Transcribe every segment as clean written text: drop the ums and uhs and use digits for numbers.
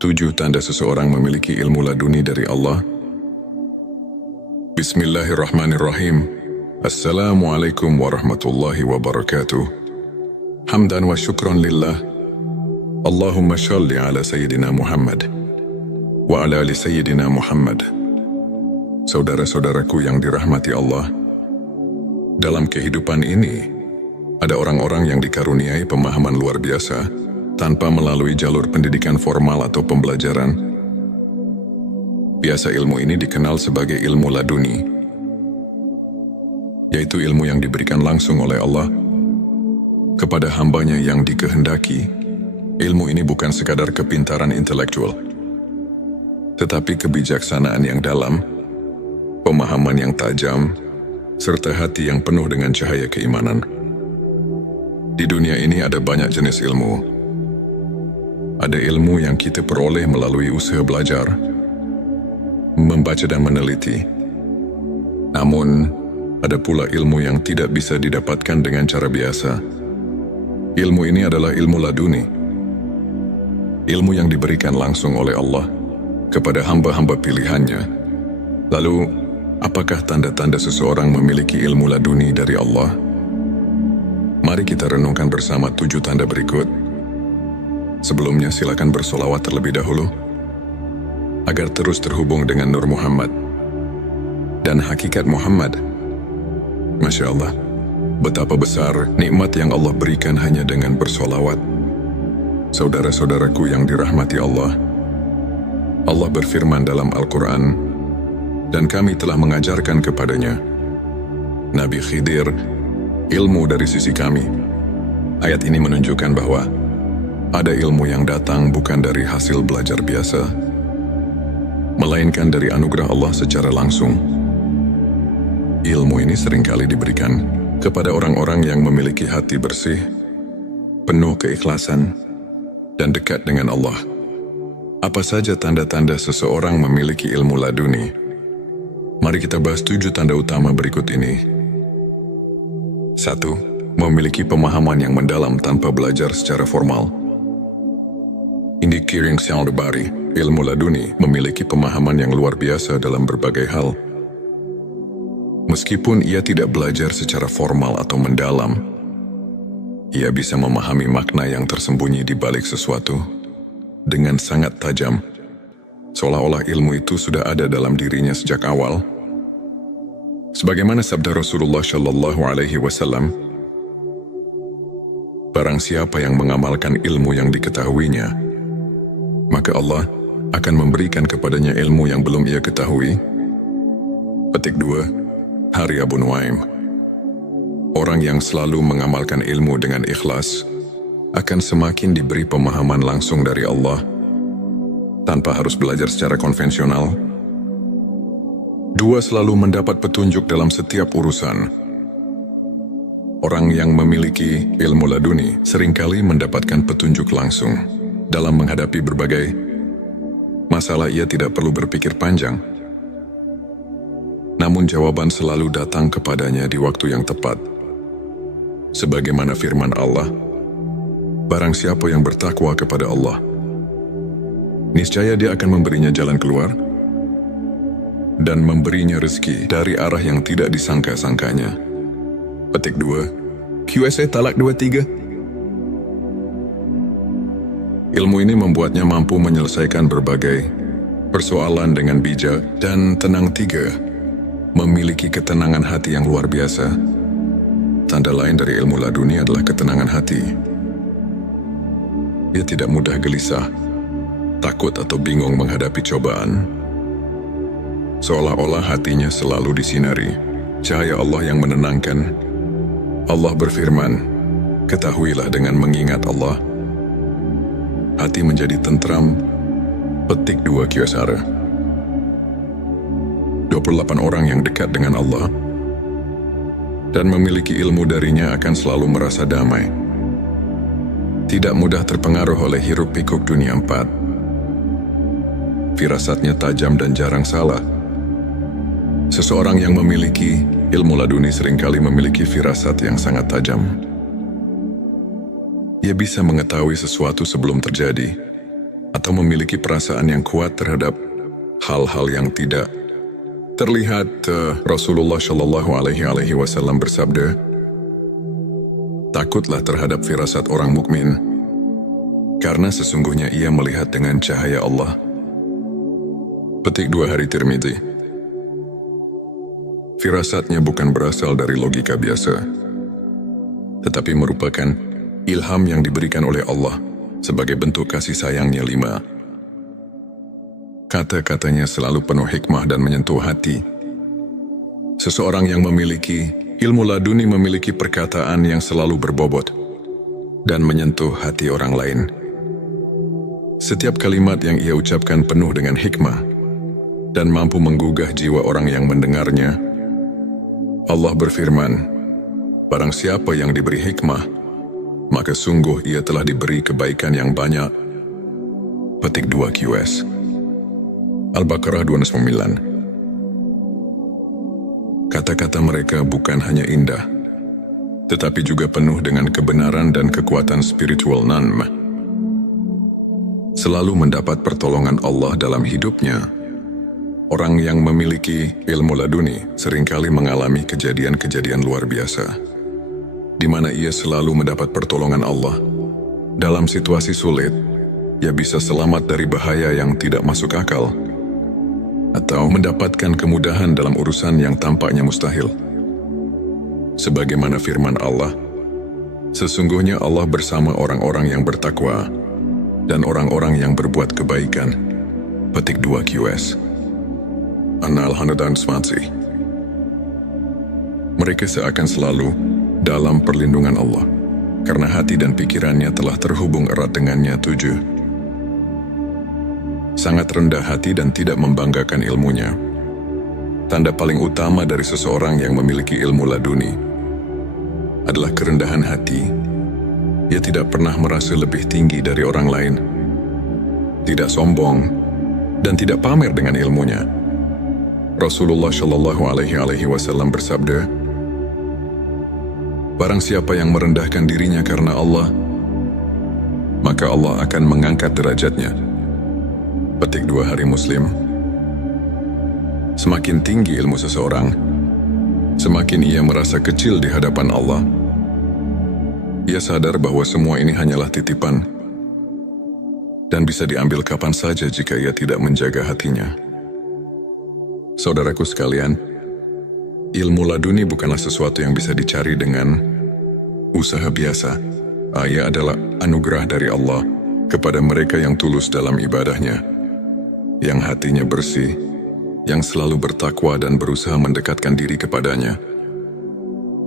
7 tanda seseorang memiliki ilmu laduni dari Allah. Bismillahirrahmanirrahim. Assalamualaikum warahmatullahi wabarakatuh. Hamdan wa syukran lillah. Allahumma shalli ala Sayyidina Muhammad wa ala ali Sayyidina Muhammad. Saudara-saudaraku yang dirahmati Allah, dalam kehidupan ini, ada orang-orang yang dikaruniai pemahaman luar biasa tanpa melalui jalur pendidikan formal atau pembelajaran. Biasa ilmu ini dikenal sebagai ilmu laduni, yaitu ilmu yang diberikan langsung oleh Allah kepada hambanya yang dikehendaki. Ilmu ini bukan sekadar kepintaran intelektual, tetapi kebijaksanaan yang dalam, pemahaman yang tajam, serta hati yang penuh dengan cahaya keimanan. Di dunia ini ada banyak jenis ilmu. Ada ilmu yang kita peroleh melalui usaha belajar, membaca dan meneliti. Namun, ada pula ilmu yang tidak bisa didapatkan dengan cara biasa. Ilmu ini adalah ilmu laduni. Ilmu yang diberikan langsung oleh Allah kepada hamba-hamba pilihannya. Lalu, apakah tanda-tanda seseorang memiliki ilmu laduni dari Allah? Mari kita renungkan bersama 7 tanda berikut. Sebelumnya silakan bersolawat terlebih dahulu agar terus terhubung dengan Nur Muhammad dan hakikat Muhammad. Masya Allah, betapa besar nikmat yang Allah berikan hanya dengan bersolawat. Saudara-saudaraku yang dirahmati Allah, Allah berfirman dalam Al-Quran, dan kami telah mengajarkan kepadanya, Nabi Khidir, ilmu dari sisi kami. Ayat ini menunjukkan bahwa ada ilmu yang datang bukan dari hasil belajar biasa, melainkan dari anugerah Allah secara langsung. Ilmu ini seringkali diberikan kepada orang-orang yang memiliki hati bersih, penuh keikhlasan, dan dekat dengan Allah. Apa saja tanda-tanda seseorang memiliki ilmu laduni? Mari kita bahas 7 tanda utama berikut ini. 1. Memiliki pemahaman yang mendalam tanpa belajar secara formal. Indi Kiring Syaldabari, ilmu laduni, memiliki pemahaman yang luar biasa dalam berbagai hal. Meskipun ia tidak belajar secara formal atau mendalam, ia bisa memahami makna yang tersembunyi di balik sesuatu dengan sangat tajam, seolah-olah ilmu itu sudah ada dalam dirinya sejak awal. Sebagaimana sabda Rasulullah Shallallahu Alaihi Wasallam, barang siapa yang mengamalkan ilmu yang diketahuinya, maka Allah akan memberikan kepadanya ilmu yang belum ia ketahui. Petik 2. Hari Abu Nuaim. Orang yang selalu mengamalkan ilmu dengan ikhlas akan semakin diberi pemahaman langsung dari Allah tanpa harus belajar secara konvensional. 2. Selalu mendapat petunjuk dalam setiap urusan. Orang yang memiliki ilmu laduni seringkali mendapatkan petunjuk langsung. Dalam menghadapi berbagai masalah, ia tidak perlu berpikir panjang. Namun jawaban selalu datang kepadanya di waktu yang tepat. Sebagaimana firman Allah, barang siapa yang bertakwa kepada Allah, niscaya Dia akan memberinya jalan keluar dan memberinya rezeki dari arah yang tidak disangka-sangkanya. Petik 2. QSA Talak 23. Ilmu ini membuatnya mampu menyelesaikan berbagai persoalan dengan bijak dan tenang. 3. Memiliki ketenangan hati yang luar biasa. Tanda lain dari ilmu laduni adalah ketenangan hati. Ia tidak mudah gelisah, takut atau bingung menghadapi cobaan. Seolah-olah hatinya selalu disinari cahaya Allah yang menenangkan. Allah berfirman, ketahuilah dengan mengingat Allah, hati menjadi tentram. Petik 2 Kyosara. 28 orang yang dekat dengan Allah dan memiliki ilmu darinya akan selalu merasa damai. Tidak mudah terpengaruh oleh hiruk-pikuk dunia 4. Firasatnya tajam dan jarang salah. Seseorang yang memiliki ilmu laduni seringkali memiliki firasat yang sangat tajam. Ia bisa mengetahui sesuatu sebelum terjadi, atau memiliki perasaan yang kuat terhadap hal-hal yang tidak terlihat. Rasulullah Shallallahu Alaihi Wasallam bersabda, "Takutlah terhadap firasat orang mukmin, karena sesungguhnya ia melihat dengan cahaya Allah." Petik 2 Hari Tirmidzi. Firasatnya bukan berasal dari logika biasa, tetapi merupakan ilham yang diberikan oleh Allah sebagai bentuk kasih sayangnya. 5. Kata-katanya selalu penuh hikmah dan menyentuh hati. Seseorang yang memiliki ilmu laduni memiliki perkataan yang selalu berbobot dan menyentuh hati orang lain. Setiap kalimat yang ia ucapkan penuh dengan hikmah dan mampu menggugah jiwa orang yang mendengarnya. Allah berfirman, "Barang siapa yang diberi hikmah, maka sungguh ia telah diberi kebaikan yang banyak." Petik 2 QS. Al-Baqarah 209. Kata-kata mereka bukan hanya indah, tetapi juga penuh dengan kebenaran dan kekuatan spiritual. Selalu mendapat pertolongan Allah dalam hidupnya. Orang yang memiliki ilmu laduni seringkali mengalami kejadian-kejadian luar biasa, di mana ia selalu mendapat pertolongan Allah. Dalam situasi sulit, ia bisa selamat dari bahaya yang tidak masuk akal, atau mendapatkan kemudahan dalam urusan yang tampaknya mustahil. Sebagaimana firman Allah, "Sesungguhnya Allah bersama orang-orang yang bertakwa dan orang-orang yang berbuat kebaikan." Petik 2 QS. An-Nahl 120. Mereka seakan selalu dalam perlindungan Allah, karena hati dan pikirannya telah terhubung erat dengannya. 7. Sangat rendah hati dan tidak membanggakan ilmunya. Tanda paling utama dari seseorang yang memiliki ilmu laduni adalah kerendahan hati. Ia tidak pernah merasa lebih tinggi dari orang lain, tidak sombong, dan tidak pamer dengan ilmunya. Rasulullah Shallallahu Alaihi Wasallam bersabda, "Barang siapa yang merendahkan dirinya karena Allah, maka Allah akan mengangkat derajatnya." Petik 2 Hari Muslim. Semakin tinggi ilmu seseorang, semakin ia merasa kecil di hadapan Allah. Ia sadar bahwa semua ini hanyalah titipan dan bisa diambil kapan saja jika ia tidak menjaga hatinya. Saudaraku sekalian, ilmu laduni bukanlah sesuatu yang bisa dicari dengan usaha biasa. Ia adalah anugerah dari Allah kepada mereka yang tulus dalam ibadahnya, yang hatinya bersih, yang selalu bertakwa dan berusaha mendekatkan diri kepadanya.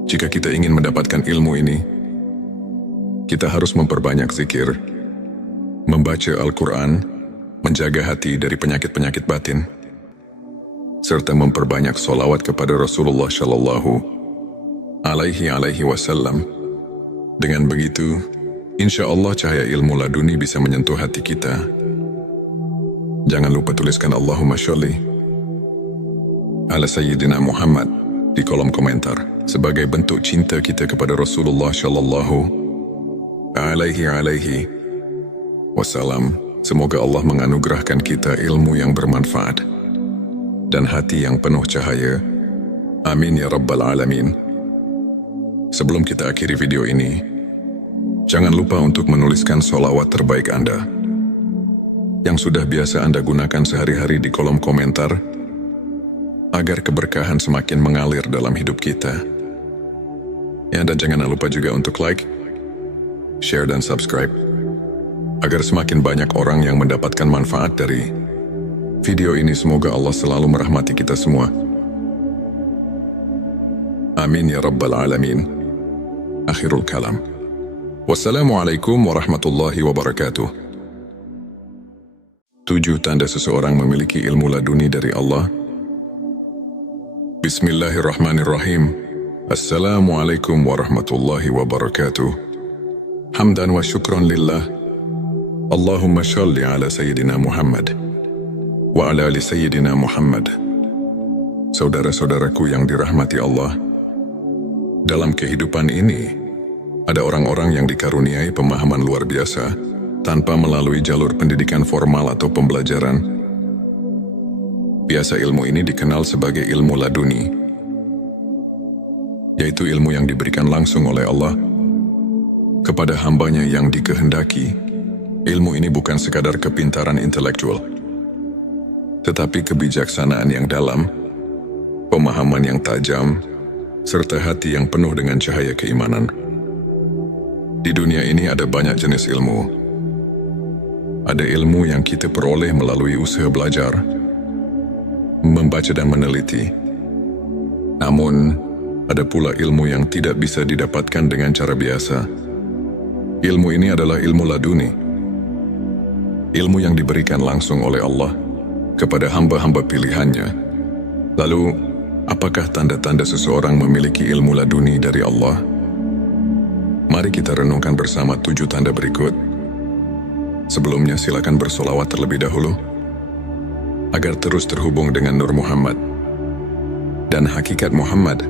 Jika kita ingin mendapatkan ilmu ini, kita harus memperbanyak zikir, membaca Al-Quran, menjaga hati dari penyakit-penyakit batin, serta memperbanyak sholawat kepada Rasulullah Shallallahu Alaihi Wasallam. Dengan begitu, insya Allah cahaya ilmu laduni bisa menyentuh hati kita. Jangan lupa tuliskan Allahumma sholli ala Sayyidina Muhammad di kolom komentar sebagai bentuk cinta kita kepada Rasulullah Shallallahu Alaihi Wasallam. Semoga Allah menganugerahkan kita ilmu yang bermanfaat dan hati yang penuh cahaya. Amin ya Rabbal Alamin. Sebelum kita akhiri video ini, jangan lupa untuk menuliskan sholawat terbaik Anda yang sudah biasa Anda gunakan sehari-hari di kolom komentar, agar keberkahan semakin mengalir dalam hidup kita. Ya, dan jangan lupa juga untuk like, share, dan subscribe, agar semakin banyak orang yang mendapatkan manfaat dari video ini. Semoga Allah selalu merahmati kita semua. Amin ya Rabbal Alamin. Akhirul kalam. Wassalamualaikum warahmatullahi wabarakatuh. 7 tanda seseorang memiliki ilmu laduni dari Allah. Bismillahirrahmanirrahim. Assalamualaikum warahmatullahi wabarakatuh. Hamdan wa syukran lillah. Allahumma sholli ala Sayyidina Muhammad wa ala ali Sayyidina Muhammad. Saudara-saudaraku yang dirahmati Allah, dalam kehidupan ini ada orang-orang yang dikaruniai pemahaman luar biasa tanpa melalui jalur pendidikan formal atau pembelajaran. Biasa ilmu ini dikenal sebagai ilmu laduni, yaitu ilmu yang diberikan langsung oleh Allah kepada hambanya yang dikehendaki. Ilmu ini bukan sekadar kepintaran intelektual, tetapi kebijaksanaan yang dalam, pemahaman yang tajam, serta hati yang penuh dengan cahaya keimanan. Di dunia ini ada banyak jenis ilmu. Ada ilmu yang kita peroleh melalui usaha belajar, membaca dan meneliti. Namun, ada pula ilmu yang tidak bisa didapatkan dengan cara biasa. Ilmu ini adalah ilmu laduni. Ilmu yang diberikan langsung oleh Allah kepada hamba-hamba pilihannya. Lalu, apakah tanda-tanda seseorang memiliki ilmu laduni dari Allah? Mari kita renungkan bersama 7 tanda berikut. Sebelumnya silakan bersolawat terlebih dahulu, agar terus terhubung dengan Nur Muhammad dan hakikat Muhammad.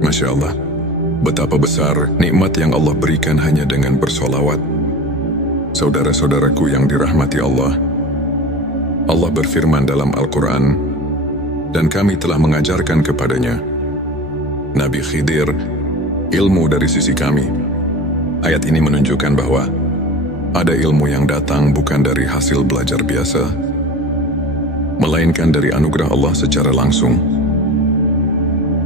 Masya Allah, betapa besar nikmat yang Allah berikan hanya dengan bersolawat. Saudara-saudaraku yang dirahmati Allah, Allah berfirman dalam Al-Quran, dan kami telah mengajarkan kepadanya, Nabi Khidir, ilmu dari sisi kami. Ayat ini menunjukkan bahwa ada ilmu yang datang bukan dari hasil belajar biasa, melainkan dari anugerah Allah secara langsung.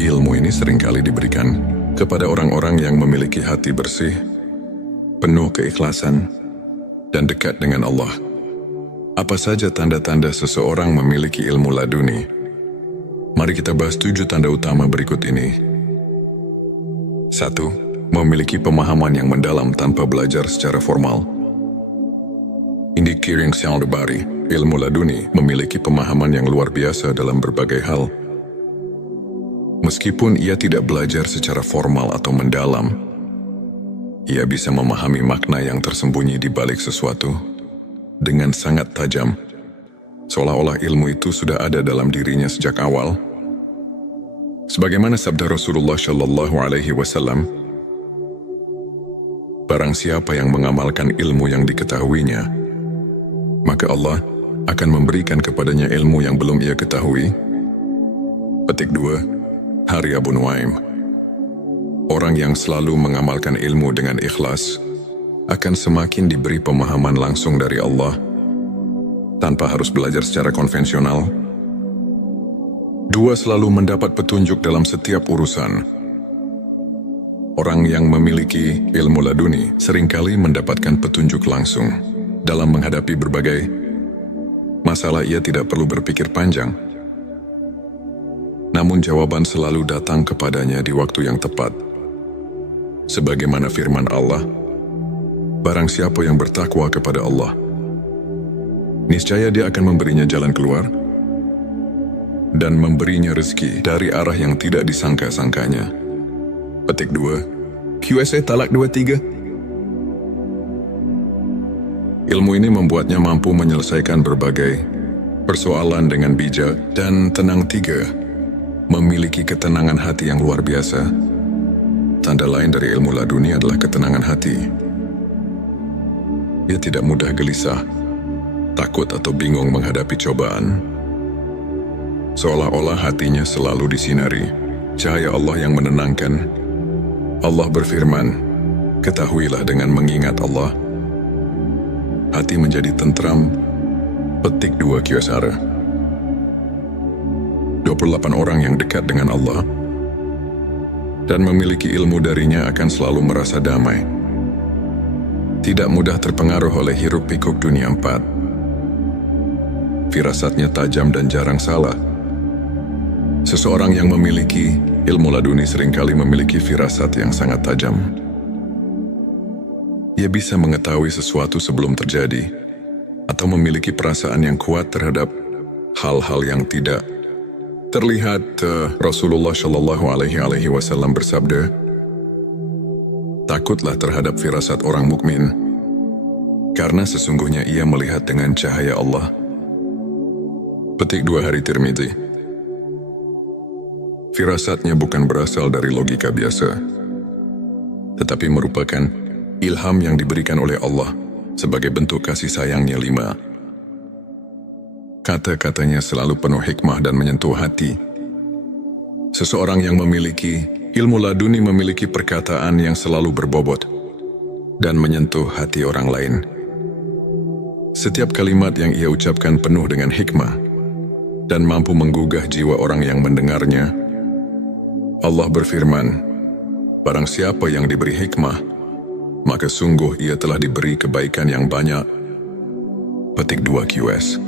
Ilmu ini seringkali diberikan kepada orang-orang yang memiliki hati bersih, penuh keikhlasan, dan dekat dengan Allah. Apa saja tanda-tanda seseorang memiliki ilmu laduni? Mari kita bahas 7 tanda utama berikut ini. 1. Memiliki pemahaman yang mendalam tanpa belajar secara formal. Indi Kiring Syaldabari, ilmu laduni memiliki pemahaman yang luar biasa dalam berbagai hal. Meskipun ia tidak belajar secara formal atau mendalam, ia bisa memahami makna yang tersembunyi di balik sesuatu dengan sangat tajam, seolah-olah ilmu itu sudah ada dalam dirinya sejak awal. Sebagaimana sabda Rasulullah Shallallahu Alaihi Wasallam, barang siapa yang mengamalkan ilmu yang diketahuinya, maka Allah akan memberikan kepadanya ilmu yang belum ia ketahui. Petik 2. Hari Abu Nuaim. Orang yang selalu mengamalkan ilmu dengan ikhlas akan semakin diberi pemahaman langsung dari Allah tanpa harus belajar secara konvensional. 2. Selalu mendapat petunjuk dalam setiap urusan. Orang yang memiliki ilmu laduni seringkali mendapatkan petunjuk langsung dalam menghadapi berbagai masalah. Ia tidak perlu berpikir panjang, namun jawaban selalu datang kepadanya di waktu yang tepat. Sebagaimana firman Allah, barang siapa yang bertakwa kepada Allah, niscaya Dia akan memberinya jalan keluar dan memberinya rezeki dari arah yang tidak disangka-sangkanya. Petik 2. QSA Talak 23. Ilmu ini membuatnya mampu menyelesaikan berbagai persoalan dengan bijak dan tenang. 3. Memiliki ketenangan hati yang luar biasa. Tanda lain dari ilmu laduni adalah ketenangan hati. Ia tidak mudah gelisah, takut atau bingung menghadapi cobaan. Seolah-olah hatinya selalu disinari cahaya Allah yang menenangkan. Allah berfirman, ketahuilah dengan mengingat Allah, hati menjadi tentram. Petik 2 Kyosara. 28 orang yang dekat dengan Allah dan memiliki ilmu darinya akan selalu merasa damai, tidak mudah terpengaruh oleh hiruk-pikuk dunia 4. Firasatnya tajam dan jarang salah. Seseorang yang memiliki ilmu laduni seringkali memiliki firasat yang sangat tajam. Ia bisa mengetahui sesuatu sebelum terjadi atau memiliki perasaan yang kuat terhadap hal-hal yang tidak terlihat. Rasulullah Shallallahu Alaihi Wasallam bersabda, takutlah terhadap firasat orang mukmin, karena sesungguhnya ia melihat dengan cahaya Allah. Petik 2 Hari Tirmidzi. Firasatnya bukan berasal dari logika biasa, tetapi merupakan ilham yang diberikan oleh Allah sebagai bentuk kasih sayangnya. 5. Kata-katanya selalu penuh hikmah dan menyentuh hati. Seseorang yang memiliki ilmu laduni memiliki perkataan yang selalu berbobot dan menyentuh hati orang lain. Setiap kalimat yang ia ucapkan penuh dengan hikmah dan mampu menggugah jiwa orang yang mendengarnya. Allah berfirman, barang siapa yang diberi hikmah, maka sungguh ia telah diberi kebaikan yang banyak. Petik 2 QS.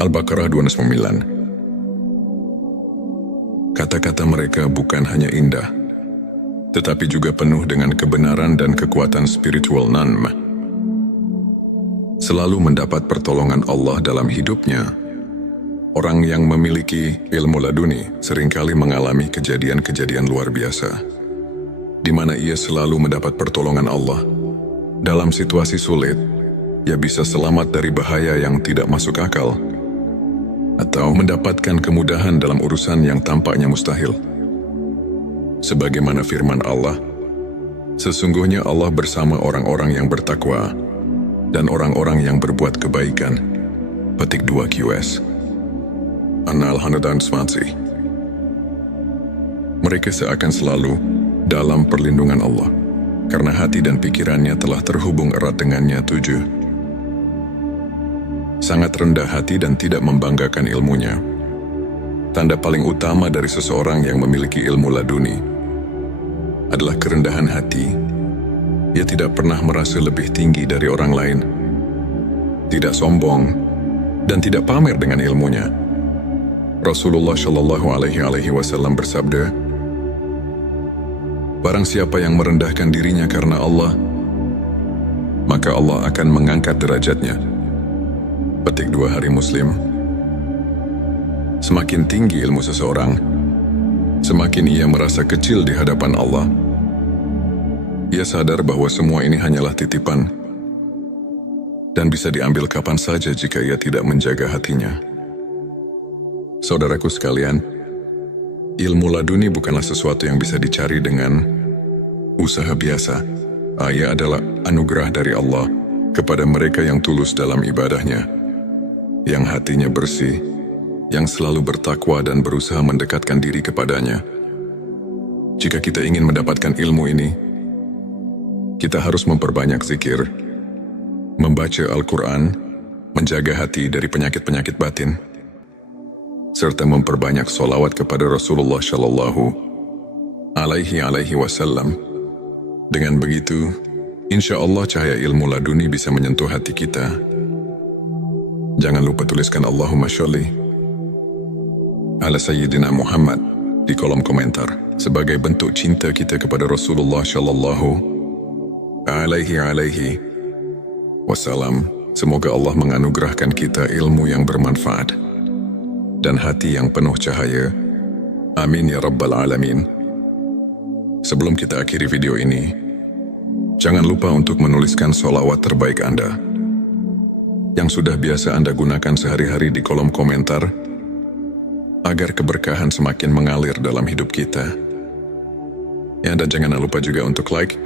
Al-Baqarah 29. Kata-kata mereka bukan hanya indah, tetapi juga penuh dengan kebenaran dan kekuatan spiritual. Selalu mendapat pertolongan Allah dalam hidupnya. Orang yang memiliki ilmu laduni seringkali mengalami kejadian-kejadian luar biasa, di mana ia selalu mendapat pertolongan Allah. Dalam situasi sulit, ia bisa selamat dari bahaya yang tidak masuk akal, atau mendapatkan kemudahan dalam urusan yang tampaknya mustahil. Sebagaimana firman Allah, sesungguhnya Allah bersama orang-orang yang bertakwa dan orang-orang yang berbuat kebaikan. Petik 2 QS. An-Nahl 120. Mereka seakan selalu dalam perlindungan Allah, karena hati dan pikirannya telah terhubung erat dengannya. 7. Sangat rendah hati dan tidak membanggakan ilmunya. Tanda paling utama dari seseorang yang memiliki ilmu laduni adalah kerendahan hati. Ia tidak pernah merasa lebih tinggi dari orang lain, tidak sombong, dan tidak pamer dengan ilmunya. Rasulullah Shallallahu Alaihi Wasallam bersabda, barang siapa yang merendahkan dirinya karena Allah, maka Allah akan mengangkat derajatnya. Petik 2 Hari Muslim. Semakin tinggi ilmu seseorang, semakin ia merasa kecil di hadapan Allah. Ia sadar bahwa semua ini hanyalah titipan dan bisa diambil kapan saja jika ia tidak menjaga hatinya. Saudaraku sekalian, ilmu laduni bukanlah sesuatu yang bisa dicari dengan usaha biasa. Ia adalah anugerah dari Allah kepada mereka yang tulus dalam ibadahnya, yang hatinya bersih, yang selalu bertakwa dan berusaha mendekatkan diri kepadanya. Jika kita ingin mendapatkan ilmu ini, kita harus memperbanyak zikir, membaca Al-Quran, menjaga hati dari penyakit-penyakit batin, serta memperbanyak sholawat kepada Rasulullah Shallallahu Alaihi Wasallam. Dengan begitu, insya Allah cahaya ilmu laduni bisa menyentuh hati kita. Jangan lupa tuliskan Allahumma sholli ala Sayyidina Muhammad di kolom komentar sebagai bentuk cinta kita kepada Rasulullah Shallallahu Alaihi Wasallam. Semoga Allah menganugerahkan kita ilmu yang bermanfaat dan hati yang penuh cahaya. Amin ya Rabbal Alamin. Sebelum kita akhiri video ini, jangan lupa untuk menuliskan sholawat terbaik Anda yang sudah biasa Anda gunakan sehari-hari di kolom komentar, agar keberkahan semakin mengalir dalam hidup kita. Ya, dan jangan lupa juga untuk like,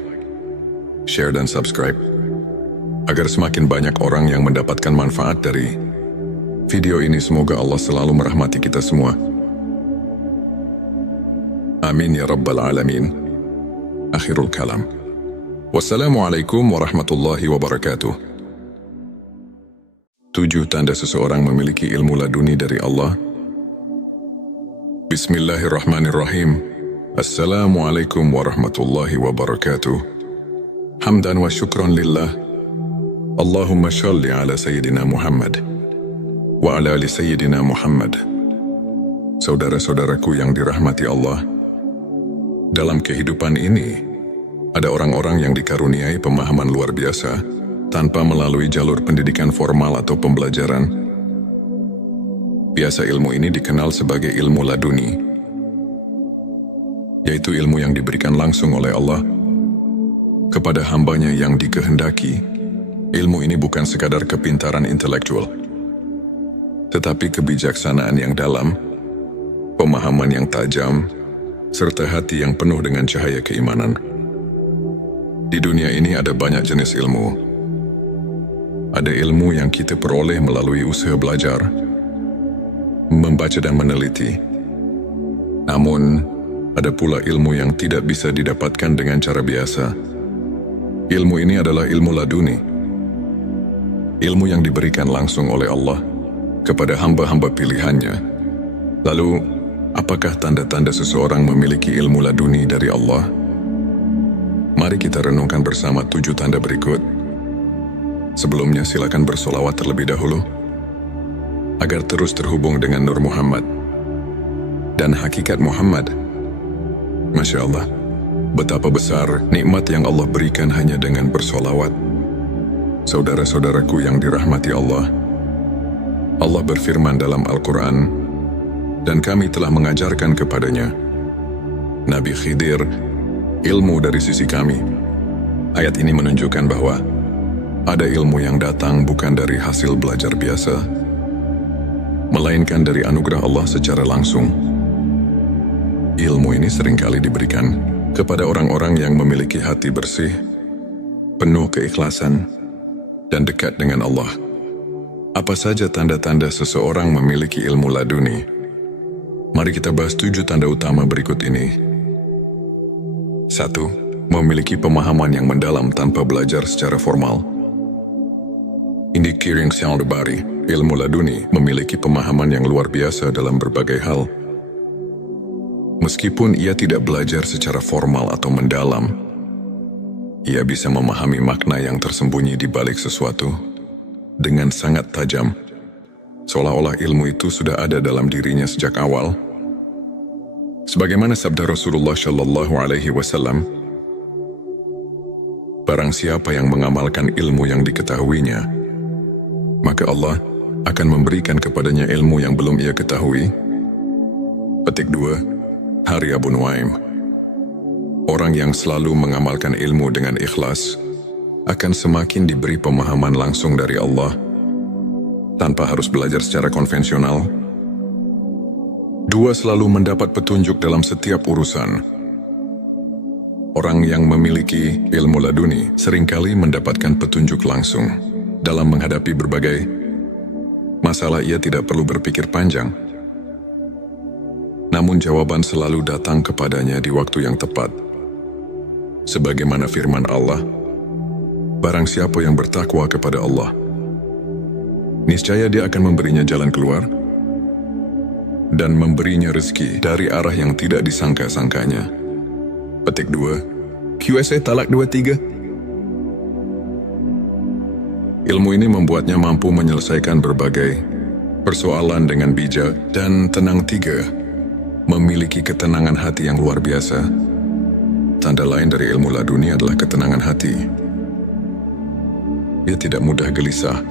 share, dan subscribe, agar semakin banyak orang yang mendapatkan manfaat dari video ini. Semoga Allah selalu merahmati kita semua. Amin ya Rabbal Alamin. Akhirul kalam. Wassalamualaikum warahmatullahi wabarakatuh. 7 tanda seseorang memiliki ilmu laduni dari Allah. Bismillahirrahmanirrahim. Assalamualaikum warahmatullahi wabarakatuh. Hamdan wa syukran lillah. Allahumma shalli ala Sayyidina Muhammad wa ala ali Sayyidina Muhammad. Saudara-saudaraku yang dirahmati Allah, dalam kehidupan ini, ada orang-orang yang dikaruniai pemahaman luar biasa tanpa melalui jalur pendidikan formal atau pembelajaran. Biasa ilmu ini dikenal sebagai ilmu laduni, yaitu ilmu yang diberikan langsung oleh Allah kepada hambanya yang dikehendaki. Ilmu ini bukan sekadar kepintaran intelektual, tetapi kebijaksanaan yang dalam, pemahaman yang tajam, serta hati yang penuh dengan cahaya keimanan. Di dunia ini ada banyak jenis ilmu, Ada ilmu yang kita peroleh melalui usaha belajar, membaca dan meneliti. Namun, ada pula ilmu yang tidak bisa didapatkan dengan cara biasa. Ilmu ini adalah ilmu laduni. Ilmu yang diberikan langsung oleh Allah kepada hamba-hamba pilihannya. Lalu, apakah tanda-tanda seseorang memiliki ilmu laduni dari Allah? Mari kita renungkan bersama 7 tanda berikut. Sebelumnya silakan bersolawat terlebih dahulu, agar terus terhubung dengan Nur Muhammad dan hakikat Muhammad. Masya Allah, betapa besar nikmat yang Allah berikan hanya dengan bersolawat. Saudara-saudaraku yang dirahmati Allah, Allah berfirman dalam Al-Quran, dan kami telah mengajarkan kepadanya, Nabi Khidir, ilmu dari sisi kami. Ayat ini menunjukkan bahwa ada ilmu yang datang bukan dari hasil belajar biasa, melainkan dari anugerah Allah secara langsung. Ilmu ini seringkali diberikan kepada orang-orang yang memiliki hati bersih, penuh keikhlasan, dan dekat dengan Allah. Apa saja tanda-tanda seseorang memiliki ilmu laduni? Mari kita bahas 7 tanda utama berikut ini. 1. Memiliki pemahaman yang mendalam tanpa belajar secara formal. Indi Kiring Syaldabari, ilmu laduni memiliki pemahaman yang luar biasa dalam berbagai hal. Meskipun ia tidak belajar secara formal atau mendalam, ia bisa memahami makna yang tersembunyi di balik sesuatu dengan sangat tajam, seolah-olah ilmu itu sudah ada dalam dirinya sejak awal. Sebagaimana sabda Rasulullah Shallallahu Alaihi Wasallam, barang siapa yang mengamalkan ilmu yang diketahuinya, maka Allah akan memberikan kepadanya ilmu yang belum ia ketahui. Petik 2, Hari Abu Nuaim. Orang yang selalu mengamalkan ilmu dengan ikhlas akan semakin diberi pemahaman langsung dari Allah tanpa harus belajar secara konvensional. 2. Selalu mendapat petunjuk dalam setiap urusan. Orang yang memiliki ilmu laduni seringkali mendapatkan petunjuk langsung dalam menghadapi berbagai masalah. Ia tidak perlu berpikir panjang, namun jawaban selalu datang kepadanya di waktu yang tepat. Sebagaimana firman Allah, barang siapa yang bertakwa kepada Allah, niscaya Dia akan memberinya jalan keluar dan memberinya rezeki dari arah yang tidak disangka-sangkanya. Petik 2, QSA Talak 23. Ilmu ini membuatnya mampu menyelesaikan berbagai persoalan dengan bijak dan tenang. 3. Memiliki ketenangan hati yang luar biasa. Tanda lain dari ilmu laduni adalah ketenangan hati. Ia tidak mudah gelisah,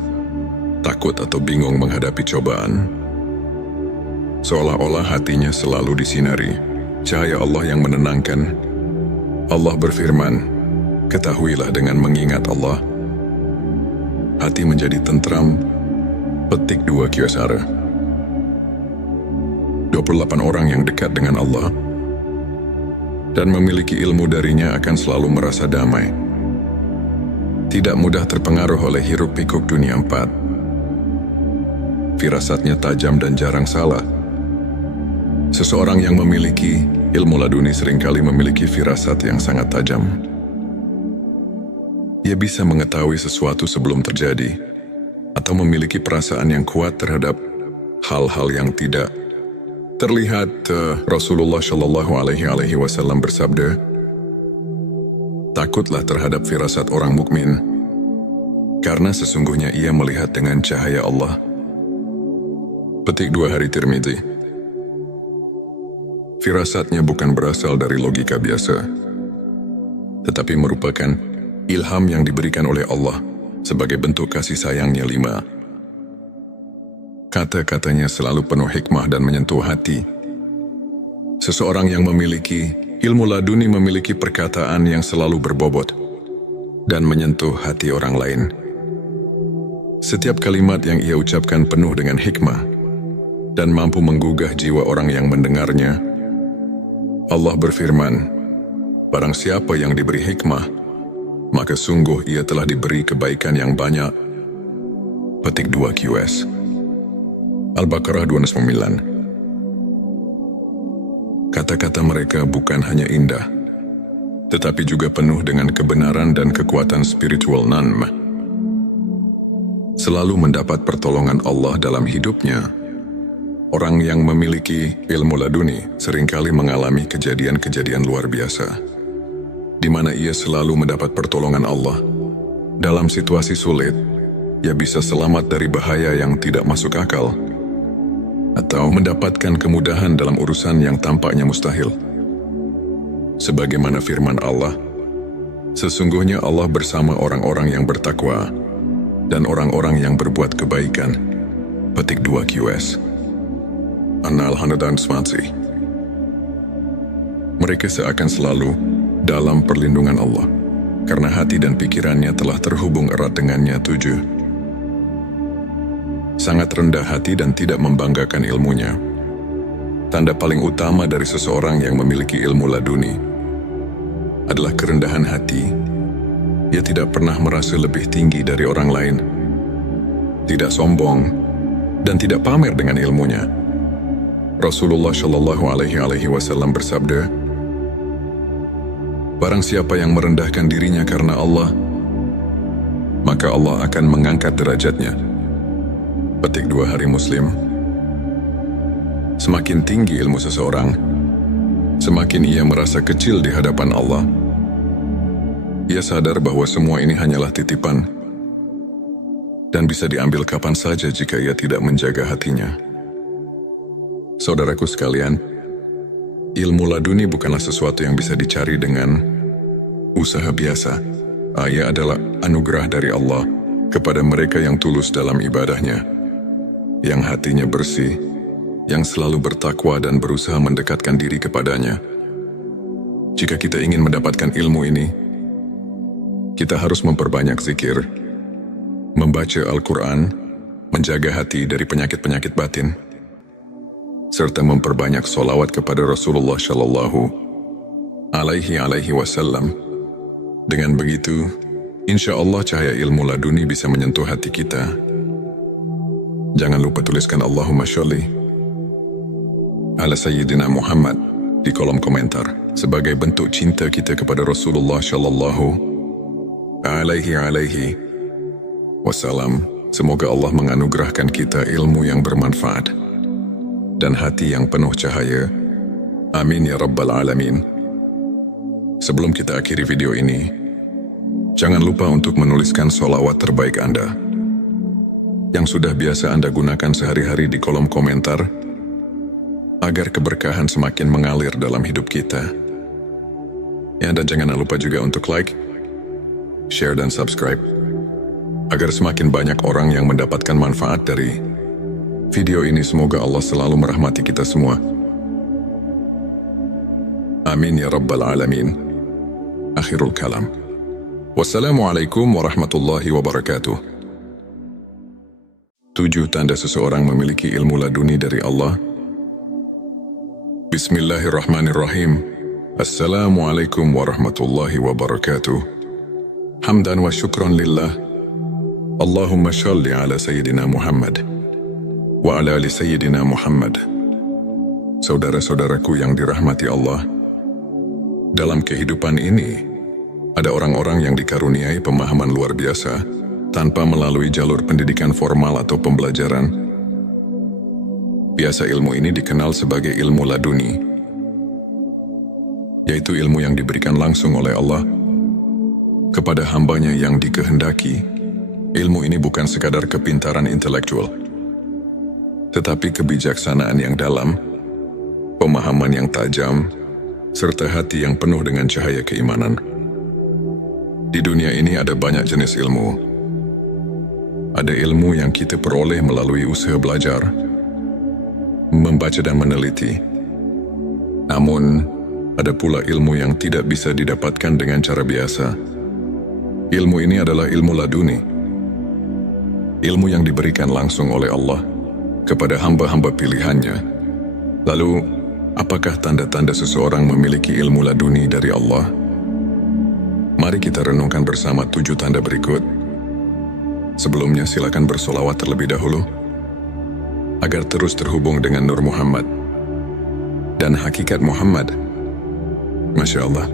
takut atau bingung menghadapi cobaan. Seolah-olah hatinya selalu disinari cahaya Allah yang menenangkan. Allah berfirman, ketahuilah dengan mengingat Allah, hati menjadi tentram. Petik 2 Kyosara. 28 orang yang dekat dengan Allah dan memiliki ilmu darinya akan selalu merasa damai. Tidak mudah terpengaruh oleh hiruk-pikuk dunia 4. Firasatnya tajam dan jarang salah. Seseorang yang memiliki ilmu laduni seringkali memiliki firasat yang sangat tajam. Ia bisa mengetahui sesuatu sebelum terjadi, atau memiliki perasaan yang kuat terhadap hal-hal yang tidak terlihat. Rasulullah Shallallahu Alaihi Wasallam bersabda, takutlah terhadap firasat orang mukmin, karena sesungguhnya ia melihat dengan cahaya Allah. Petik 2 Hari Tirmidzi. Firasatnya bukan berasal dari logika biasa, tetapi merupakan ilham yang diberikan oleh Allah sebagai bentuk kasih sayangnya. 5. Kata-katanya selalu penuh hikmah dan menyentuh hati. Seseorang yang memiliki ilmu laduni memiliki perkataan yang selalu berbobot dan menyentuh hati orang lain. Setiap kalimat yang ia ucapkan penuh dengan hikmah dan mampu menggugah jiwa orang yang mendengarnya. Allah berfirman, barang siapa yang diberi hikmah, maka sungguh ia telah diberi kebaikan yang banyak. Petik 2 QS. Al-Baqarah 209. Kata-kata mereka bukan hanya indah, tetapi juga penuh dengan kebenaran dan kekuatan spiritual Nanm. Selalu mendapat pertolongan Allah dalam hidupnya. Orang yang memiliki ilmu laduni seringkali mengalami kejadian-kejadian luar biasa, di mana ia selalu mendapat pertolongan Allah. Dalam situasi sulit, ia bisa selamat dari bahaya yang tidak masuk akal, atau mendapatkan kemudahan dalam urusan yang tampaknya mustahil. Sebagaimana firman Allah, sesungguhnya Allah bersama orang-orang yang bertakwa dan orang-orang yang berbuat kebaikan. Petik 2 QS. An-Nahl 120. Mereka seakan selalu dalam perlindungan Allah, karena hati dan pikirannya telah terhubung erat dengannya. 7. Sangat rendah hati dan tidak membanggakan ilmunya. Tanda paling utama dari seseorang yang memiliki ilmu laduni adalah kerendahan hati. Ia tidak pernah merasa lebih tinggi dari orang lain, tidak sombong, dan tidak pamer dengan ilmunya. Rasulullah Shallallahu Alaihi Wasallam bersabda, "Barang siapa yang merendahkan dirinya karena Allah, maka Allah akan mengangkat derajatnya." Petik 2 Hari Muslim. Semakin tinggi ilmu seseorang, semakin ia merasa kecil di hadapan Allah. Ia sadar bahwa semua ini hanyalah titipan dan bisa diambil kapan saja jika ia tidak menjaga hatinya. Saudaraku sekalian, ilmu laduni bukanlah sesuatu yang bisa dicari dengan usaha biasa. Ia adalah anugerah dari Allah kepada mereka yang tulus dalam ibadahnya, yang hatinya bersih, yang selalu bertakwa dan berusaha mendekatkan diri kepadanya. Jika kita ingin mendapatkan ilmu ini, kita harus memperbanyak zikir, membaca Al-Quran, menjaga hati dari penyakit-penyakit batin, serta memperbanyak sholawat kepada Rasulullah Shallallahu Alaihi Wasallam. Dengan begitu, insya Allah cahaya ilmu laduni bisa menyentuh hati kita. Jangan lupa tuliskan Allahumma sholli ala Sayyidina Muhammad di kolom komentar sebagai bentuk cinta kita kepada Rasulullah Shallallahu Alaihi Wasallam. Semoga Allah menganugerahkan kita ilmu yang bermanfaat dan hati yang penuh cahaya. Amin ya Rabbal Alamin. Sebelum kita akhiri video ini, jangan lupa untuk menuliskan sholawat terbaik Anda yang sudah biasa Anda gunakan sehari-hari di kolom komentar, agar keberkahan semakin mengalir dalam hidup kita. Ya, dan jangan lupa juga untuk like, share, dan subscribe, agar semakin banyak orang yang mendapatkan manfaat dari video ini. Semoga Allah selalu merahmati kita semua. Amin ya Rabbal Alamin. Akhirul kalam. Wassalamualaikum warahmatullahi wabarakatuh. 7 tanda seseorang memiliki ilmu laduni dari Allah. Bismillahirrahmanirrahim. Assalamualaikum warahmatullahi wabarakatuh. Hamdan wa syukran lillah. Allahumma shalli ala Sayyidina Muhammad wa ala ali Sayyidina Muhammad. Saudara-saudaraku yang dirahmati Allah, dalam kehidupan ini ada orang-orang yang dikaruniai pemahaman luar biasa tanpa melalui jalur pendidikan formal atau pembelajaran. Biasa ilmu ini dikenal sebagai ilmu laduni, yaitu ilmu yang diberikan langsung oleh Allah kepada hambanya yang dikehendaki. Ilmu ini bukan sekadar kepintaran intelektual, tetapi kebijaksanaan yang dalam, pemahaman yang tajam, serta hati yang penuh dengan cahaya keimanan. Di dunia ini ada banyak jenis ilmu. Ada ilmu yang kita peroleh melalui usaha belajar, membaca dan meneliti. Namun, ada pula ilmu yang tidak bisa didapatkan dengan cara biasa. Ilmu ini adalah ilmu laduni. Ilmu yang diberikan langsung oleh Allah kepada hamba-hamba pilihannya. Lalu, apakah tanda-tanda seseorang memiliki ilmu laduni dari Allah? Mari kita renungkan bersama 7 tanda berikut. Sebelumnya silakan bersolawat terlebih dahulu, agar terus terhubung dengan Nur Muhammad dan hakikat Muhammad. Masya Allah,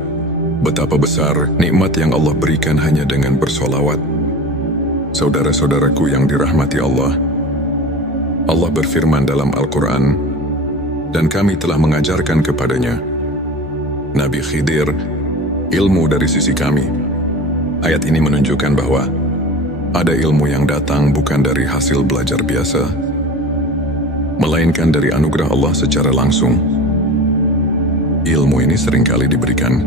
betapa besar nikmat yang Allah berikan hanya dengan bersolawat. Saudara-saudaraku yang dirahmati Allah, Allah berfirman dalam Al-Quran, dan kami telah mengajarkan kepadanya, Nabi Khidir, ilmu dari sisi kami. Ayat ini menunjukkan bahwa ada ilmu yang datang bukan dari hasil belajar biasa, melainkan dari anugerah Allah secara langsung. Ilmu ini seringkali diberikan